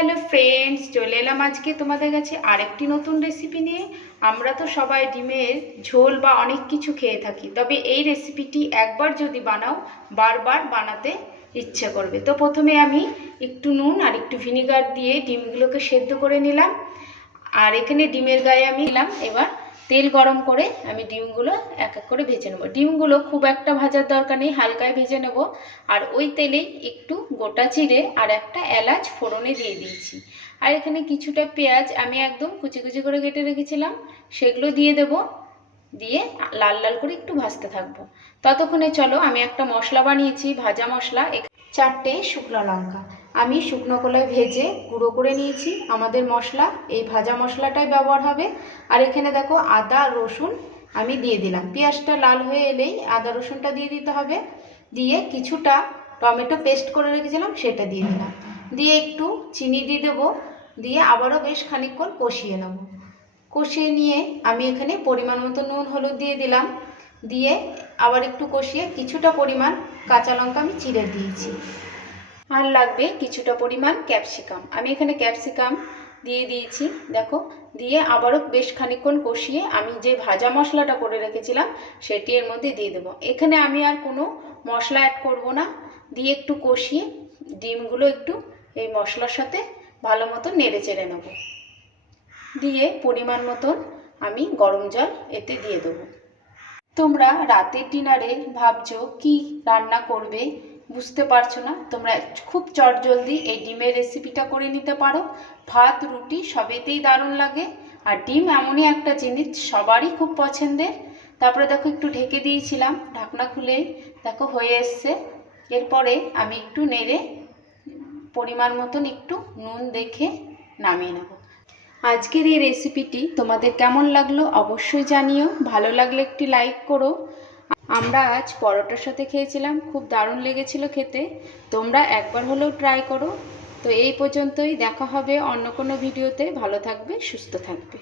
Hello friends, চলে এলাম আজকে তোমাদের কাছে আরেকটি নতুন রেসিপি নিয়ে। আমরা তো সবাই ডিমের ঝোল বা অনেক কিছু খেয়ে থাকি, তবে এই রেসিপিটি একবার যদি বানাও বারবার বানাতে ইচ্ছে করবে। তো প্রথমে আমি একটু নুন আর একটু ভিনিগার দিয়ে ডিমগুলোকে সেদ্ধ করে নিলাম। আর এখানে ডিমের গায়ে আমি দিলাম এবার তেল গরম করে আমি ডিমগুলো এক এক করে ভেজে নেব। ডিমগুলো খুব একটা ভাজার দরকার নেই, হালকায় ভেজে নেব। আর ওই তেলেই একটু গোটা জিরে আর একটা এলাচ ফোড়নে দিয়ে দিয়েছি। আর এখানে কিছুটা পেঁয়াজ আমি একদম কুচি কুচি করে কেটে রেখেছিলাম, সেগুলো দিয়ে দেব। দিয়ে লাল লাল করে একটু ভাজতে থাকবো। ততক্ষণে চলো, আমি একটা মশলা বানিয়েছি, ভাজা মশলা। 4টে শুকনো লঙ্কা আমি শুকনো কলায় ভেজে গুঁড়ো করে নিয়েছি। আমাদের মশলা এই ভাজা মশলাটাই ব্যবহার হবে। আর এখানে দেখো আদা রসুন আমি দিয়ে দিলাম। পেঁয়াজটা লাল হয়ে এলেই আদা রসুনটা দিয়ে দিতে হবে। দিয়ে কিছুটা টমেটো পেস্ট করে রেখেছিলাম সেটা দিয়ে দিলাম। দিয়ে একটু চিনি দিয়ে দেবো। দিয়ে আবারও বেশ খানিকক্ষণ কষিয়ে নেব। কষিয়ে নিয়ে আমি এখানে পরিমাণ মতো নুন হলুদ দিয়ে দিলাম। দিয়ে আবার একটু কষিয়ে কিছুটা পরিমাণ কাঁচা লঙ্কা আমি চিড়ে দিয়েছি। আর লাগবে কিছুটা পরিমাণ ক্যাপসিকাম, আমি এখানে ক্যাপসিকাম দিয়ে দিয়েছি দেখো। দিয়ে আবারও বেশ খানিকক্ষণ কষিয়ে আমি যে ভাজা মশলাটা করে রেখেছিলাম সেটি এর মধ্যে দিয়ে দেবো। এখানে আমি আর কোনো মশলা অ্যাড করব না। দিয়ে একটু কষিয়ে ডিমগুলো একটু এই মশলার সাথে ভালো মতো নেড়ে চেড়ে নেব। দিয়ে পরিমাণ মতন আমি গরম জল এতে দিয়ে দেবো। তোমরা রাতের ডিনারে ভাবছো কি রান্না করবে, বুঝতে পারছো না, তোমরা খুব চটজলদি এই ডিমের রেসিপিটা করে নিতে পারো। ভাত রুটি সবেতেই দারুণ লাগে। আর ডিম এমনই একটা জিনিস সবারই খুব পছন্দের। তারপরে দেখো একটু ঢেকে দিয়েছিলাম, ঢাকনা খুলে দেখো হয়ে এসছে। এরপরে আমি একটু নেড়ে পরিমাণ মতন একটু নুন দেখে নামিয়ে নেব। আজকের এই রেসিপিটি তোমাদের কেমন লাগলো অবশ্যই জানিও। ভালো লাগলে একটি লাইক করো। আমরা আজ পরোটার সাথে খেয়েছিলাম, খুব দারুণ লেগেছিল খেতে। তোমরা একবার হলেও ট্রাই করো। তো এই পর্যন্তই, দেখা হবে অন্য কোনো ভিডিওতে। ভালো থাকবে, সুস্থ থাকবে।